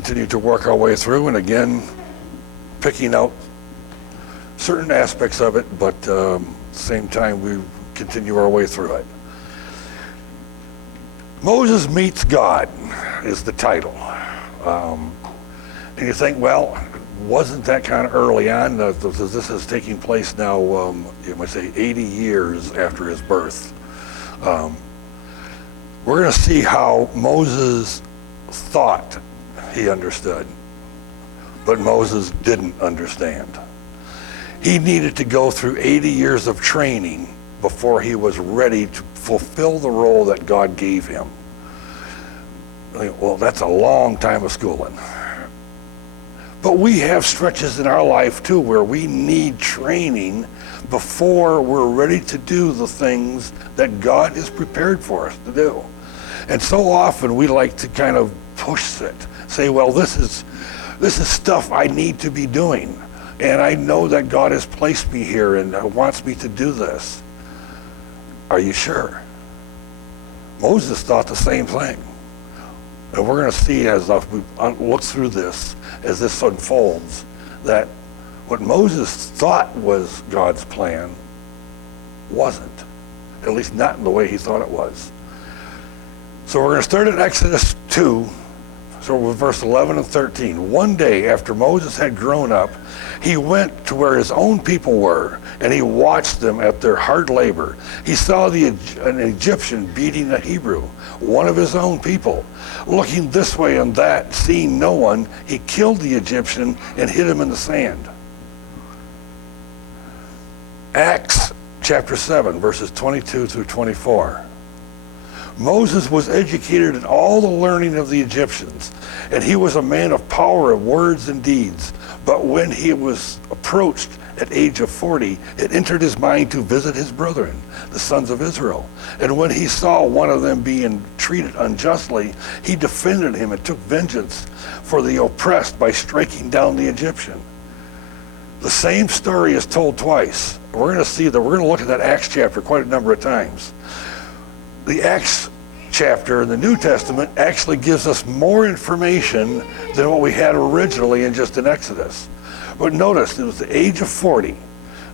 continue to work our way through, and again, picking out certain aspects of it, but at the same time, we continue our way through it. Moses Meets God is the title. And you think, well, wasn't that kind of early on? This is taking place now, you might say 80 years after his birth. We're going to see how Moses thought he understood, but Moses didn't understand. He needed to go through 80 years of training before he was ready to fulfill the role that God gave him. Well, that's a long time of schooling. But we have stretches in our life too where we need training before we're ready to do the things that God has prepared for us to do. And so often we like to kind of push it, say, well, this is stuff I need to be doing. And I know that God has placed me here and wants me to do this. Are you sure? Moses thought the same thing. And we're going to see as we look through this, as this unfolds, that what Moses thought was God's plan wasn't. At least not in the way he thought it was. So we're going to start in Exodus 2, so with verse 11 and 13. One day after Moses had grown up, he went to where his own people were, and he watched them at their hard labor. He saw an Egyptian beating a Hebrew, one of his own people. Looking this way and that, seeing no one, he killed the Egyptian and hid him in the sand. Acts chapter 7, verses 22 through 24. Moses was educated in all the learning of the Egyptians, and he was a man of power of words and deeds. But when he was approached at age of 40, it entered his mind to visit his brethren, the sons of Israel. And when he saw one of them being treated unjustly, he defended him and took vengeance for the oppressed by striking down the Egyptian. The same story is told twice. We're going to see that. We're going to look at that Acts chapter quite a number of times. The Acts chapter in the New Testament actually gives us more information than what we had originally in just in Exodus. But notice, it was the age of 40.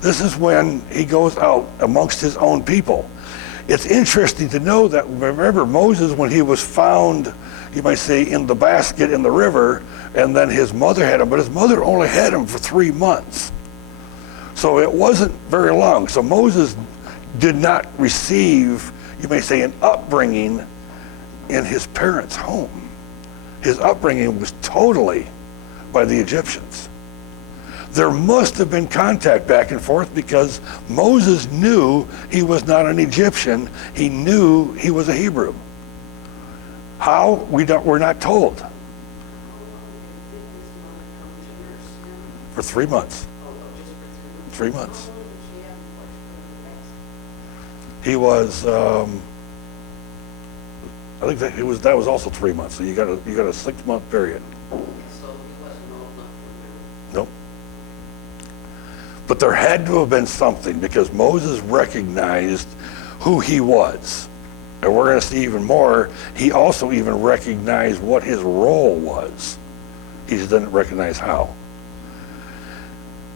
This is when he goes out amongst his own people. It's interesting to know that, remember, Moses, when he was found, you might say, in the basket in the river, and then his mother had him, but his mother only had him for 3 months. So it wasn't very long. So Moses did not receive, you may say, an upbringing in his parents' home. His upbringing was totally by the Egyptians. There must have been contact back and forth because Moses knew he was not an Egyptian. He knew he was a Hebrew. How? We're not told. For 3 months. 3 months. He was, I think that was also 3 months. So you got a 6 month period. So he wasn't old enough to Nope. But there had to have been something because Moses recognized who he was. And we're going to see even more, he also even recognized what his role was. He just didn't recognize how.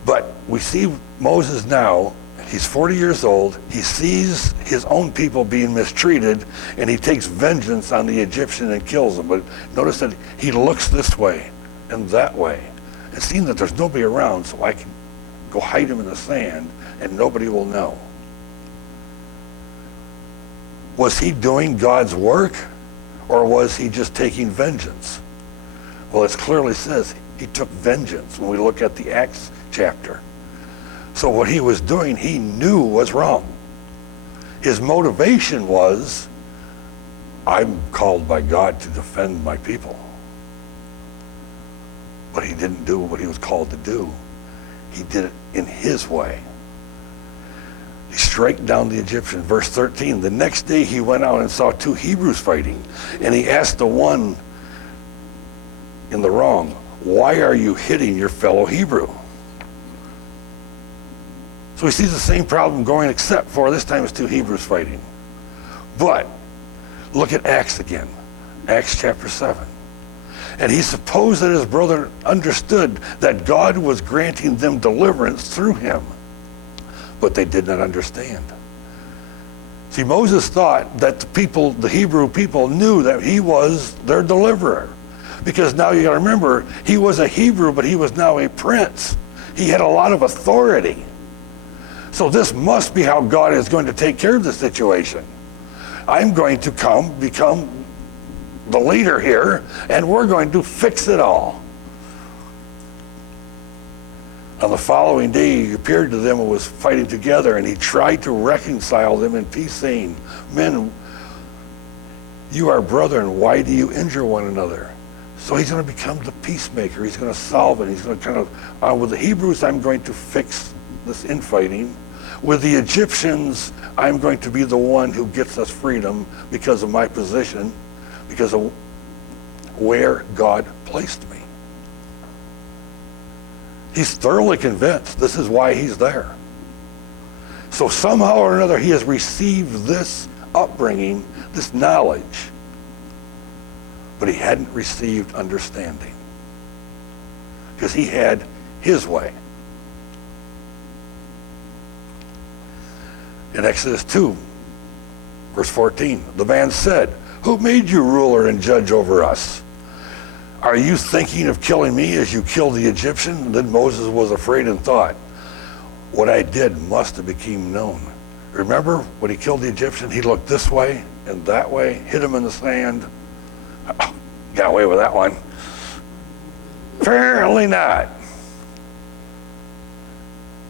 But we see Moses now, he's 40 years old, he sees his own people being mistreated, and he takes vengeance on the Egyptian and kills them. But notice that he looks this way and that way, and seeing that there's nobody around, so I can go hide him in the sand and nobody will know. Was he doing God's work, or was he just taking vengeance? Well, it clearly says he took vengeance when we look at the Acts chapter. So what he was doing, he knew was wrong. His motivation was, I'm called by God to defend my people. But he didn't do what he was called to do. He did it in his way. He struck down the Egyptian. Verse 13, the next day he went out and saw 2 Hebrews fighting. And he asked the one in the wrong, why are you hitting your fellow Hebrew? So he sees the same problem going, except for this time it's 2 Hebrews fighting. But look at Acts again. Acts chapter 7. And he supposed that his brother understood that God was granting them deliverance through him. But they did not understand. See, Moses thought that the Hebrew people knew that he was their deliverer. Because now you got to remember, he was a Hebrew, but he was now a prince. He had a lot of authority. So this must be how God is going to take care of the situation. I'm going to become the leader here, and we're going to fix it all. On the following day, he appeared to them and was fighting together, and he tried to reconcile them in peace, saying, "Men, you are brethren, why do you injure one another?" So he's going to become the peacemaker. He's going to solve it. He's going to kind of, with the Hebrews, I'm going to fix this infighting. With the Egyptians, I'm going to be the one who gets us freedom because of my position, because of where God placed me. He's thoroughly convinced this is why he's there. So somehow or another, he has received this upbringing, this knowledge, but he hadn't received understanding because he had his way. In Exodus 2, verse 14, the man said, "Who made you ruler and judge over us? Are you thinking of killing me as you killed the Egyptian?" Then Moses was afraid and thought, what I did must have become known. Remember when he killed the Egyptian, he looked this way and that way, hit him in the sand. Oh, got away with that one. Apparently not.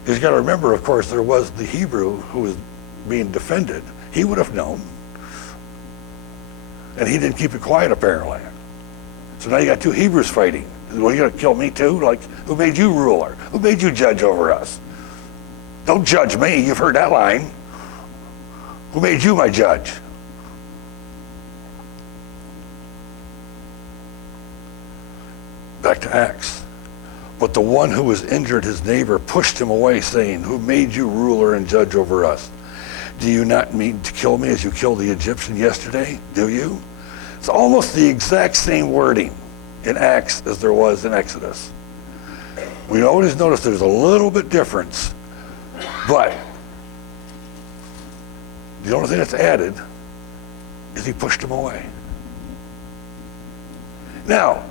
Because you got to remember, of course, there was the Hebrew who was being defended. He would have known. And he didn't keep it quiet, apparently. So now you got two Hebrews fighting. Well, you're going to kill me too? Like, who made you ruler? Who made you judge over us? Don't judge me. You've heard that line. Who made you my judge? Back to Acts. But the one who was injured, his neighbor, pushed him away, saying, "Who made you ruler and judge over us? Do you not mean to kill me as you killed the Egyptian yesterday? Do you?" It's almost the exact same wording in Acts as there was in Exodus. We always notice there's a little bit difference, but the only thing that's added is he pushed him away. Now,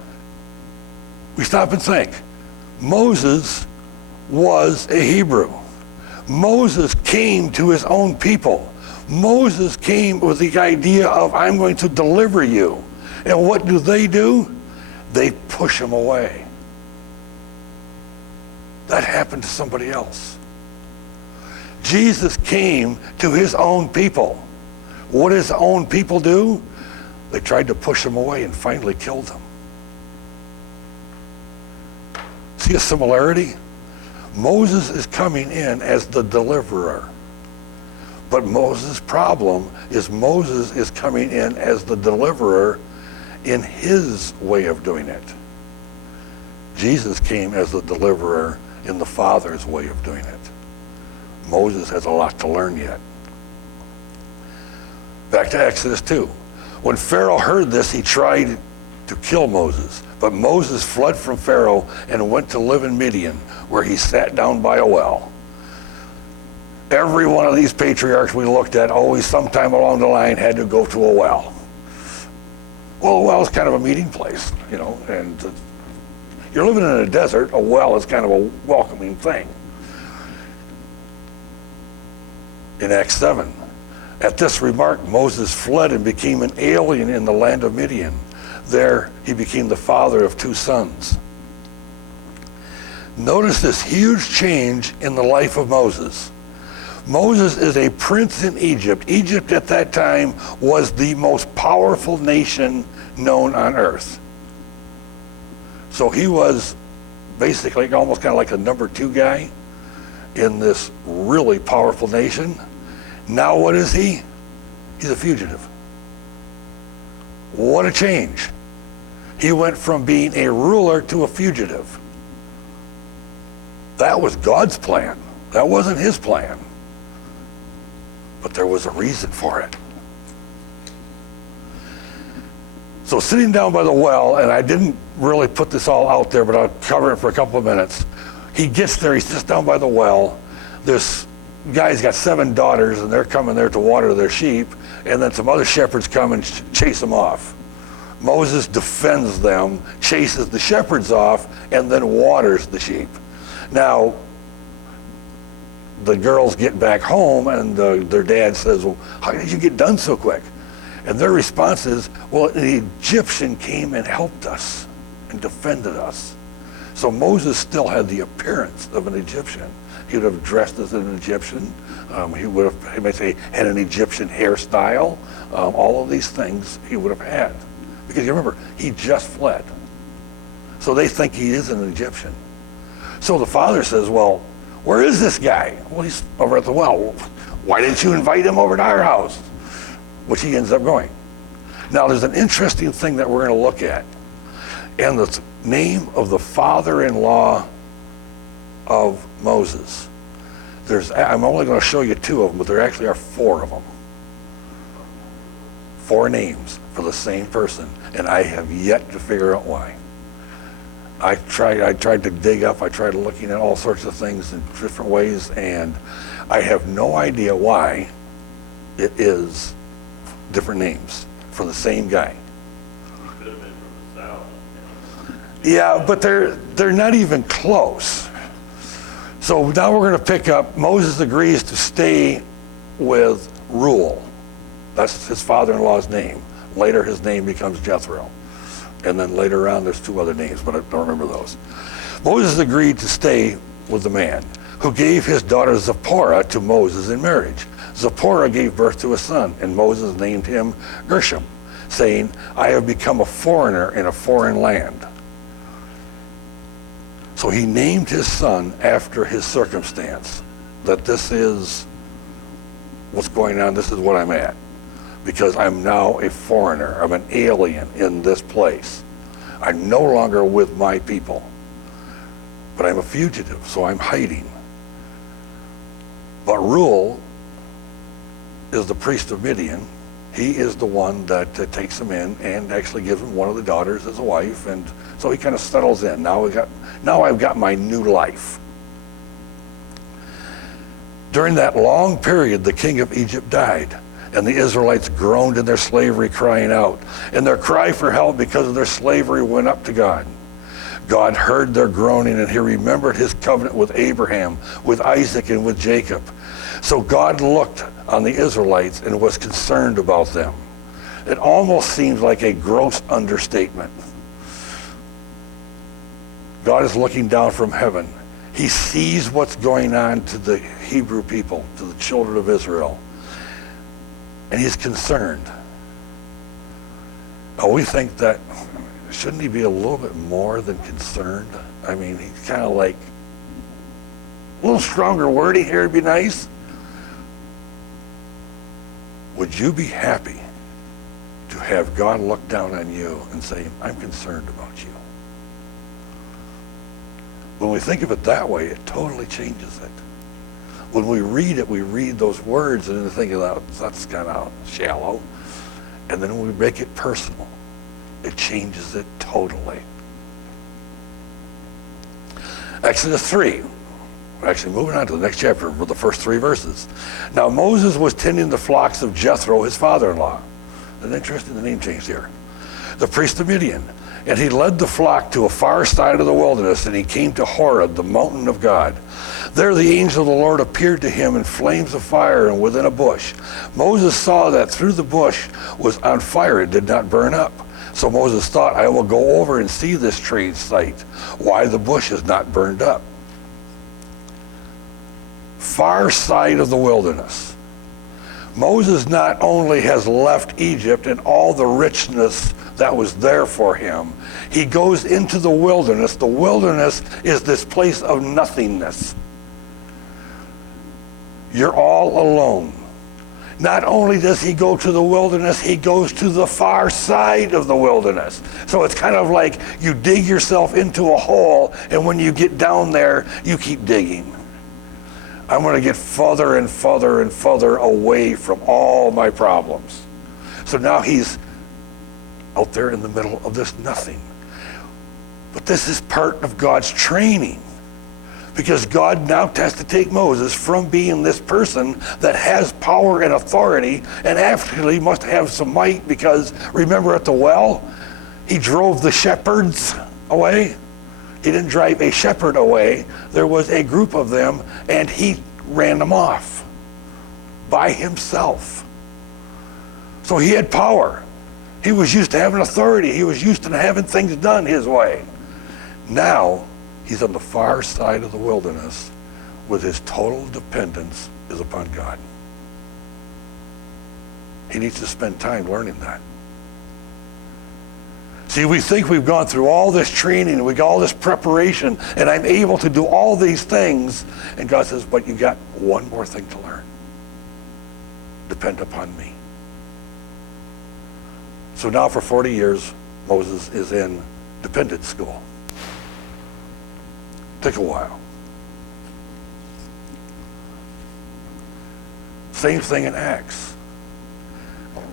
we stop and think. Moses was a Hebrew. Moses came to his own people. Moses came with the idea of, I'm going to deliver you. And what do? They push him away. That happened to somebody else. Jesus came to his own people. What did his own people do? They tried to push him away and finally killed him. See a similarity? Moses is coming in as the deliverer. But Moses' problem is Moses is coming in as the deliverer in his way of doing it. Jesus came as the deliverer in the Father's way of doing it. Moses has a lot to learn yet. Back to Exodus 2. When Pharaoh heard this, he tried to kill Moses. But Moses fled from Pharaoh and went to live in Midian, where he sat down by a well. Every one of these patriarchs we looked at always sometime along the line had to go to a well. Well, a well is kind of a meeting place, and you're living in a desert, a well is kind of a welcoming thing. In Acts 7, at this remark, Moses fled and became an alien in the land of Midian. There, he became the father of 2 sons. Notice this huge change in the life of Moses. Moses is a prince in Egypt. Egypt at that time was the most powerful nation known on earth. So he was basically almost kind of like a number 2 guy in this really powerful nation. Now what is he? He's a fugitive. What a change. He went from being a ruler to a fugitive. That was God's plan. That wasn't his plan. But there was a reason for it. So sitting down by the well, and I didn't really put this all out there, but I'll cover it for a couple of minutes. He gets there, he sits down by the well. This guy's got 7 daughters, and they're coming there to water their sheep, and then some other shepherds come and chase them off. Moses defends them, chases the shepherds off, and then waters the sheep. Now, the girls get back home, and their dad says, well, how did you get done so quick? And their response is, well, an Egyptian came and helped us and defended us. So Moses still had the appearance of an Egyptian. He would have dressed as an Egyptian. He might say, had an Egyptian hairstyle. All of these things he would have had. Because you remember, he just fled. So they think he is an Egyptian. So the father says, well, where is this guy? Well, he's over at the well. Why didn't you invite him over to our house? Which he ends up going. Now, there's an interesting thing that we're going to look at. And the name of the father-in-law of Moses. I'm only going to show you 2 of them, but there actually are 4 of them. 4 names for the same person, and I have yet to figure out why. I tried to dig up, I tried looking at all sorts of things in different ways, and I have no idea why it is different names for the same guy. Could have been from the south. Yeah, but they're not even close. So now we're going to pick up, Moses agrees to stay with Reuel. That's his father-in-law's name. Later his name becomes Jethro. And then later on there's 2 other names, but I don't remember those. Moses agreed to stay with the man who gave his daughter Zipporah to Moses in marriage. Zipporah gave birth to a son, and Moses named him Gershom, saying, I have become a foreigner in a foreign land. So he named his son after his circumstance, that this is what's going on, this is what I'm at. Because I'm now a foreigner, I'm an alien in this place. I'm no longer with my people, but I'm a fugitive, so I'm hiding. But Reuel is the priest of Midian. He is the one that takes him in and actually gives him one of the daughters as a wife, and so he kind of settles in. Now I've got my new life. During that long period, the king of Egypt died, and the Israelites groaned in their slavery, crying out. And their cry for help because of their slavery went up to God. God heard their groaning, and he remembered his covenant with Abraham, with Isaac, and with Jacob. So God looked on the Israelites and was concerned about them. It almost seems like a gross understatement. God is looking down from heaven. He sees what's going on to the Hebrew people, to the children of Israel. And he's concerned. Now we think that, shouldn't he be a little bit more than concerned? I mean, he's kind of like, a little stronger wording here would be nice. Would you be happy to have God look down on you and say, I'm concerned about you? When we think of it that way, it totally changes it. When we read those words and then think of that's kind of shallow. And then when we make it personal, it changes it totally. Exodus 3. We're actually moving on to the next chapter for the first 3 verses. Now Moses was tending the flocks of Jethro, his father-in-law. An interesting name change here. The priest of Midian. And he led the flock to a far side of the wilderness, and he came to Horeb, the mountain of God. There the angel of the Lord appeared to him in flames of fire and within a bush. Moses saw that through the bush was on fire, it did not burn up. So Moses thought, I will go over and see this strange sight, why the bush is not burned up. Far side of the wilderness. Moses not only has left Egypt and all the richness that was there for him, he goes into the wilderness. The wilderness is this place of nothingness. You're all alone. Not only does he go to the wilderness, he goes to the far side of the wilderness. So it's kind of like you dig yourself into a hole, and when you get down there, you keep digging. I'm going to get further and further and further away from all my problems. So now he's out there in the middle of this nothing. But this is part of God's training, because God now has to take Moses from being this person that has power and authority and actually must have some might, because remember at the well, he drove the shepherds away. He didn't drive a shepherd away. There was a group of them, and he ran them off by himself. So he had power. He was used to having authority. He was used to having things done his way. Now, he's on the far side of the wilderness with his total dependence is upon God. He needs to spend time learning that. See, we think we've gone through all this training, we got all this preparation, and I'm able to do all these things. And God says, but you got one more thing to learn. Depend upon me. So now for 40 years, Moses is in dependent school. Took a while. Same thing in Acts.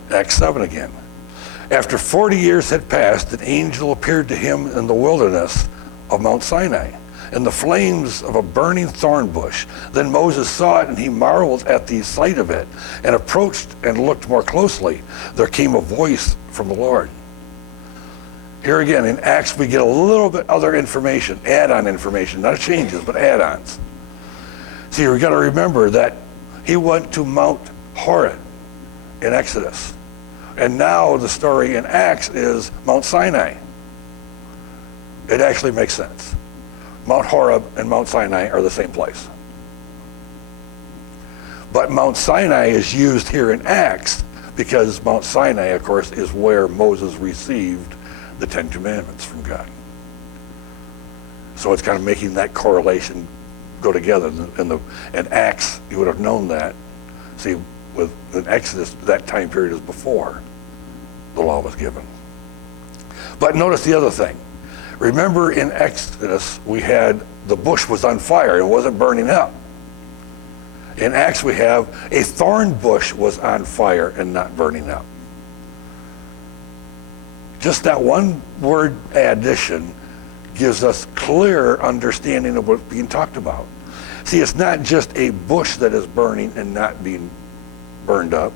Acts 7 again. After 40 years had passed, an angel appeared to him in the wilderness of Mount Sinai, in the flames of a burning thorn bush. Then Moses saw it, and he marveled at the sight of it, and approached and looked more closely. There came a voice from the Lord. Here again, in Acts, we get a little bit other information, add-on information, not changes, but add-ons. See, we've got to remember that he went to Mount Horeb in Exodus. And now the story in Acts is Mount Sinai. It actually makes sense. Mount Horeb and Mount Sinai are the same place. But Mount Sinai is used here in Acts because Mount Sinai, of course, is where Moses received the Ten Commandments from God. So it's kind of making that correlation go together. In Acts, you would have known that. See, in Exodus, that time period is before the law was given. But notice the other thing. Remember in Exodus, we had the bush was on fire. It wasn't burning up. In Acts, we have a thorn bush was on fire and not burning up. Just that one word addition gives us clear understanding of what's being talked about. See, it's not just a bush that is burning and not being burned up.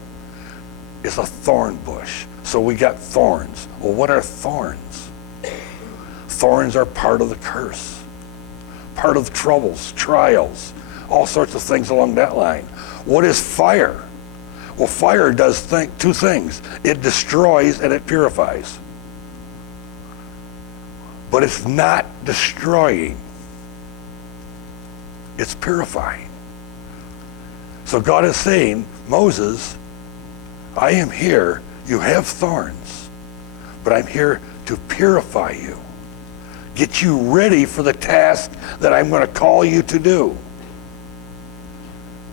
It's a thorn bush. So we got thorns. Well, what are thorns? Thorns are part of the curse, part of the troubles, trials, all sorts of things along that line. What is fire? Well, fire does two things. It destroys and it purifies. But it's not destroying. It's purifying. So God is saying, Moses, I am here. You have thorns, but I'm here to purify you. Get you ready for the task that I'm going to call you to do.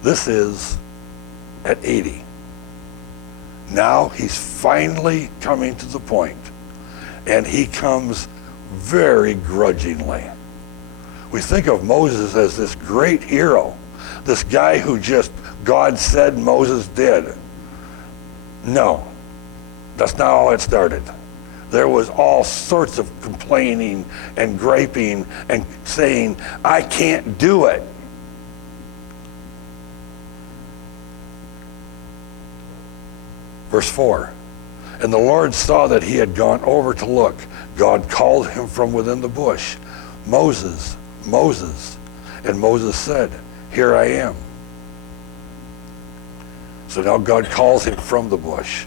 This is at 80. Now he's finally coming to the point, and he comes very grudgingly. We think of Moses as this great hero, this guy who just God said Moses did. No, that's not how it started. There was all sorts of complaining and griping and saying, I can't do it. Verse 4, and the Lord saw that he had gone over to look. God called him from within the bush, Moses, Moses. And Moses said, here I am. So now God calls him from the bush.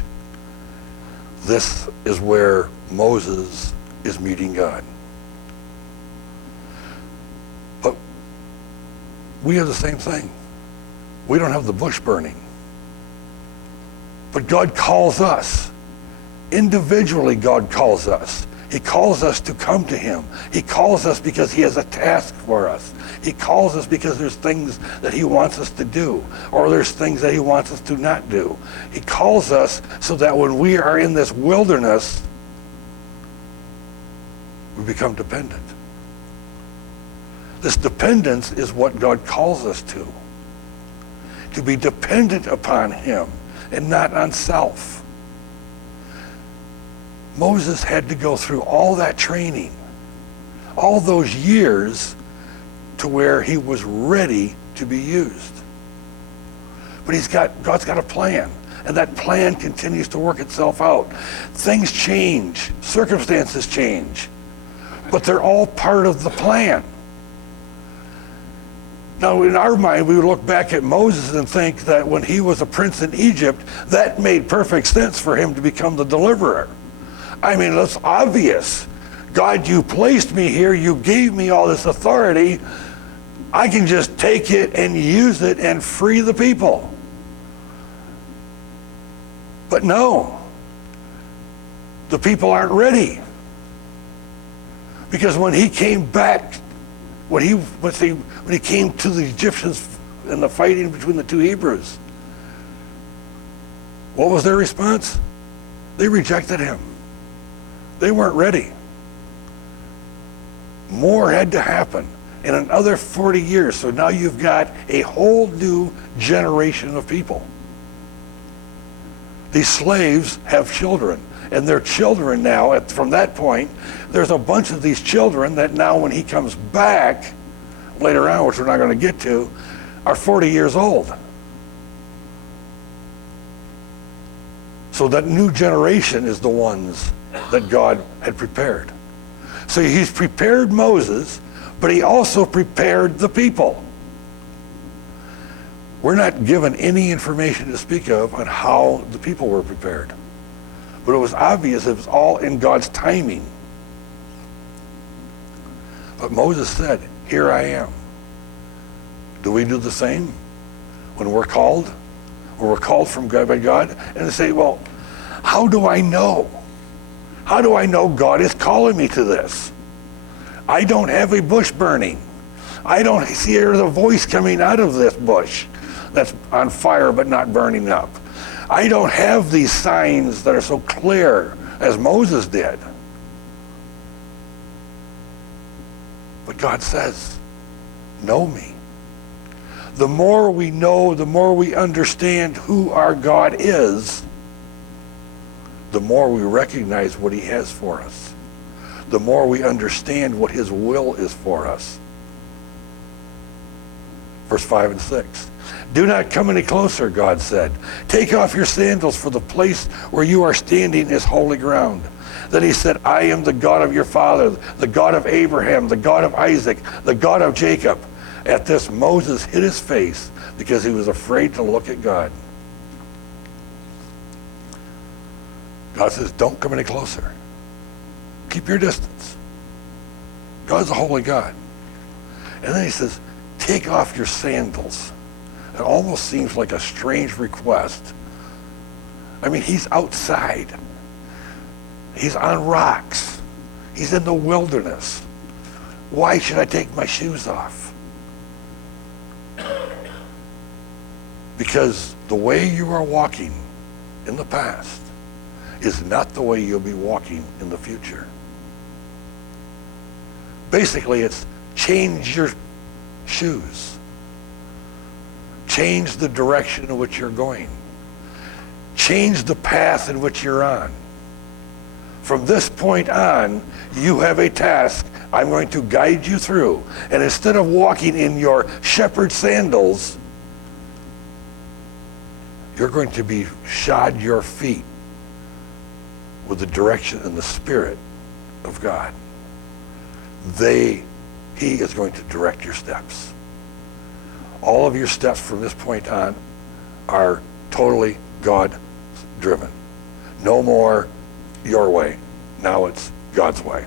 This is where Moses is meeting God. But we have the same thing. We don't have the bush burning. But God calls us. Individually, God calls us. He calls us to come to him. He calls us because he has a task for us. He calls us because there's things that he wants us to do, or there's things that he wants us to not do. He calls us so that when we are in this wilderness, we become dependent. This dependence is what God calls us to be dependent upon him and not on self. Moses had to go through all that training, all those years, to where he was ready to be used. But God's got a plan, and that plan continues to work itself out. Things change, circumstances change, but they're all part of the plan. Now, in our mind, we would look back at Moses and think that when he was a prince in Egypt, that made perfect sense for him to become the deliverer. I mean, it's obvious. God, you placed me here. You gave me all this authority. I can just take it and use it and free the people. But no, the people aren't ready. Because when he came back, when he came to the Egyptians and the fighting between the two Hebrews, what was their response? They rejected him. They weren't ready. More had to happen in another 40 years. So now you've got a whole new generation of people. These slaves have children, and their children now, from that point, there's a bunch of these children that now when he comes back later on, which we're not going to get to, are 40 years old. So that new generation is the ones that God had prepared. So he's prepared Moses, but he also prepared the people. We're not given any information to speak of on how the people were prepared. But it was obvious it was all in God's timing. But Moses said, "Here I am." Do we do the same when we're called? When we're called from God by God? And they say, well, how do I know? How do I know God is calling me to this? I don't have a bush burning. I don't hear the voice coming out of this bush that's on fire but not burning up. I don't have these signs that are so clear as Moses did. But God says, know me. The more we know, the more we understand who our God is, the more we recognize what he has for us. The more we understand what his will is for us. Verse 5 and 6. Do not come any closer, God said. Take off your sandals, for the place where you are standing is holy ground. Then he said, I am the God of your father, the God of Abraham, the God of Isaac, the God of Jacob. At this, Moses hid his face because he was afraid to look at God. God says, don't come any closer. Keep your distance. God's a holy God. And then he says, take off your sandals. It almost seems like a strange request. I mean, he's outside. He's on rocks. He's in the wilderness. Why should I take my shoes off? Because the way you are walking in the past is not the way you'll be walking in the future. Basically, it's change your shoes. Change the direction in which you're going. Change the path in which you're on. From this point on, you have a task I'm going to guide you through. And instead of walking in your shepherd sandals, you're going to be shod your feet with the direction and the Spirit of God. He is going to direct your steps. All of your steps from this point on are totally God-driven. No more your way. Now it's God's way.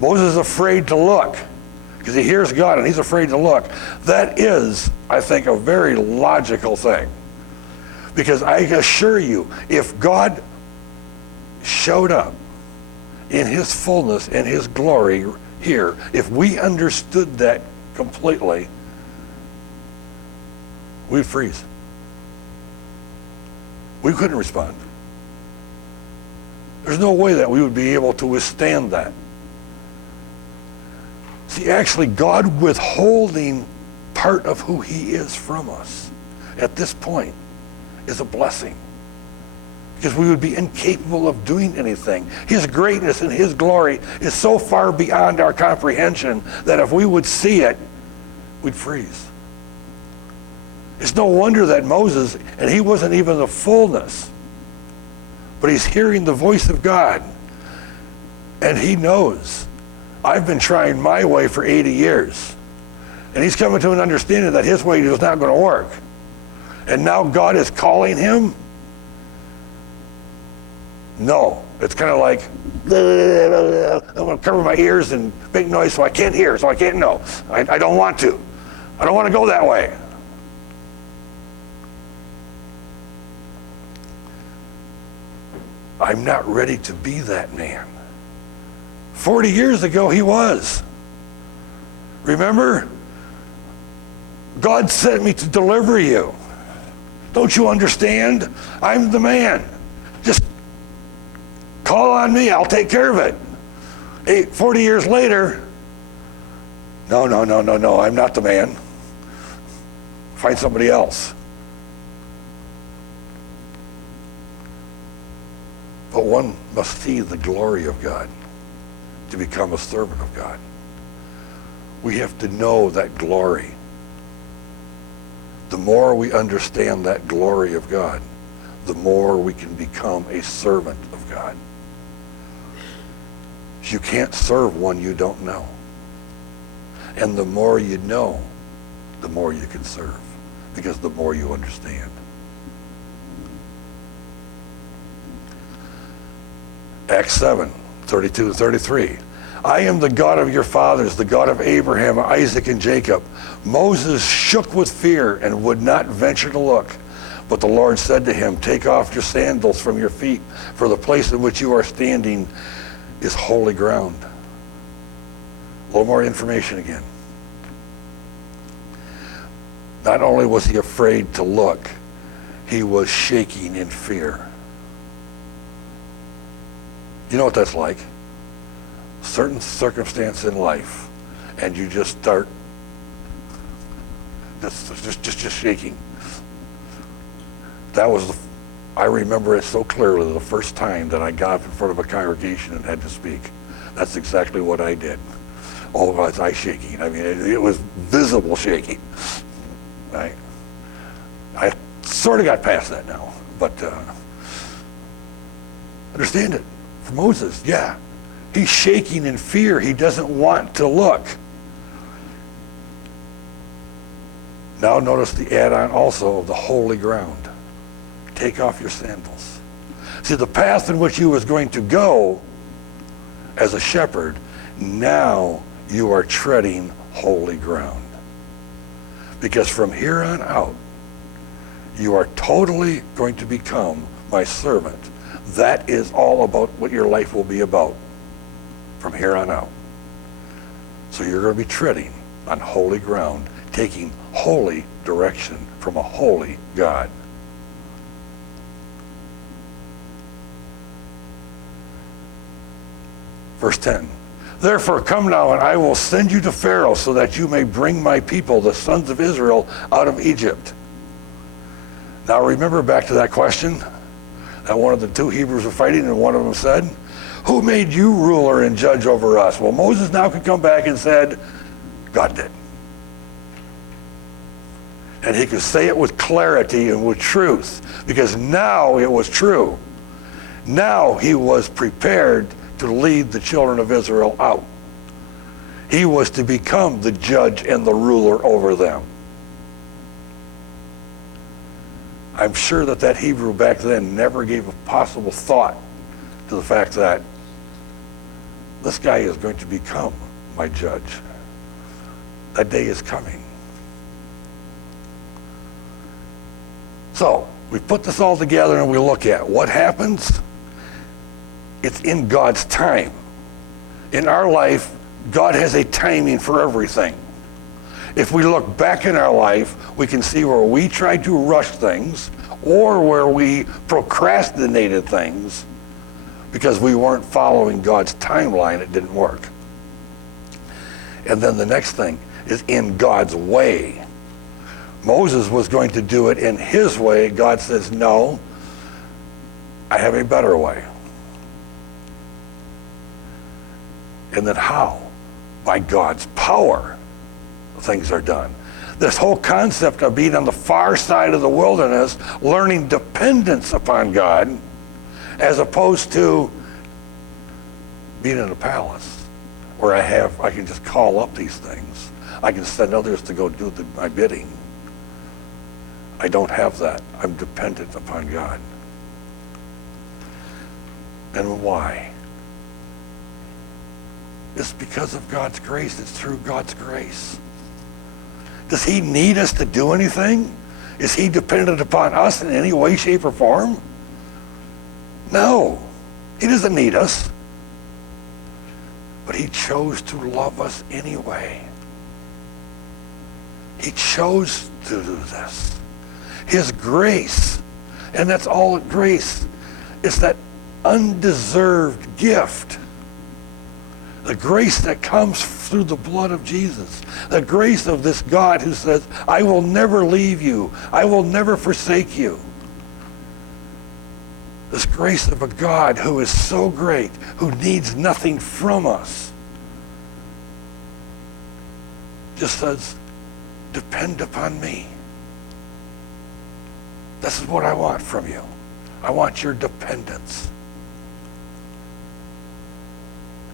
Moses is afraid to look because he hears God and he's afraid to look. That is, I think, a very logical thing. Because I assure you, if God showed up in his fullness and his glory here, if we understood that completely, we'd freeze. We couldn't respond. There's no way that we would be able to withstand that. See, actually, God withholding part of who he is from us at this point is a blessing. because we would be incapable of doing anything. His greatness and his glory is so far beyond our comprehension that if we would see it, we'd freeze. It's no wonder that Moses, and he wasn't even the fullness, but he's hearing the voice of God, and he knows, I've been trying my way for 80 years, and he's coming to an understanding that his way is not going to work. And now God is calling him? No. It's kind of like, I'm going to cover my ears and make noise so I can't hear, so I can't know. I don't want to. I don't want to go that way. I'm not ready to be that man. 40 years ago, he was. Remember? God sent me to deliver you. Don't you understand? I'm the man. Just call on me. I'll take care of it. 40 years later, no, I'm not the man. Find somebody else. But one must see the glory of God to become a servant of God. We have to know that glory. The more we understand that glory of God, the more we can become a servant of God. You can't serve one you don't know. And the more you know, the more you can serve, because the more you understand. Acts 7, 32 and 33. I am the God of your fathers, the God of Abraham, Isaac, and Jacob. Moses shook with fear and would not venture to look. But the Lord said to him, take off your sandals from your feet, for the place in which you are standing is holy ground. A little more information again. Not only was he afraid to look, he was shaking in fear. You know what that's like? Certain circumstance in life, and you just start just shaking. That was, I remember it so clearly, the first time that I got up in front of a congregation and had to speak. That's exactly what I did. Oh, was I shaking? I mean, it was visible shaking. Right? I sort of got past that now, but understand it. For Moses, yeah. He's shaking in fear. He doesn't want to look. Now notice the add-on also of the holy ground. Take off your sandals. See, the path in which you was going to go as a shepherd, now you are treading holy ground. Because from here on out, you are totally going to become my servant. That is all about what your life will be about from here on out. So you're going to be treading on holy ground, taking holy direction from a holy God. Verse 10. Therefore come now, and I will send you to Pharaoh, so that you may bring my people, the sons of Israel, out of Egypt. Now remember back to that question that one of the two Hebrews were fighting, and one of them said, who made you ruler and judge over us? Well, Moses now could come back and said, God did. And he could say it with clarity and with truth, because now it was true. Now he was prepared to lead the children of Israel out. He was to become the judge and the ruler over them. I'm sure that Hebrew back then never gave a possible thought to the fact that this guy is going to become my judge. That day is coming. So, we put this all together and we look at what happens. It's in God's time. In our life, God has a timing for everything. If we look back in our life, we can see where we tried to rush things or where we procrastinated things because we weren't following God's timeline. It didn't work. And then the next thing is in God's way. Moses was going to do it in his way. God says, no, I have a better way. And then how? By God's power, things are done. This whole concept of being on the far side of the wilderness, learning dependence upon God, as opposed to being in a palace where I can just call up these things. I can send others to go do my bidding. I don't have that. I'm dependent upon God. And why? It's because of God's grace. It's through God's grace. Does he need us to do anything? Is he dependent upon us in any way, shape, or form? No. He doesn't need us. But he chose to love us anyway. He chose to do this. His grace, and that's all grace, is that undeserved gift. The grace that comes through the blood of Jesus. The grace of this God who says, I will never leave you. I will never forsake you. This grace of a God who is so great, who needs nothing from us, just says, depend upon me. This is what I want from you. I want your dependence.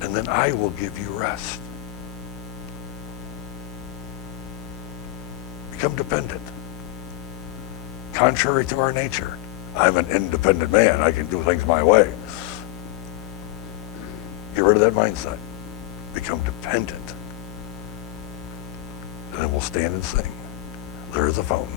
And then I will give you rest. Become dependent. Contrary to our nature. I'm an independent man. I can do things my way. Get rid of that mindset. Become dependent. And then we'll stand and sing. There is a fountain.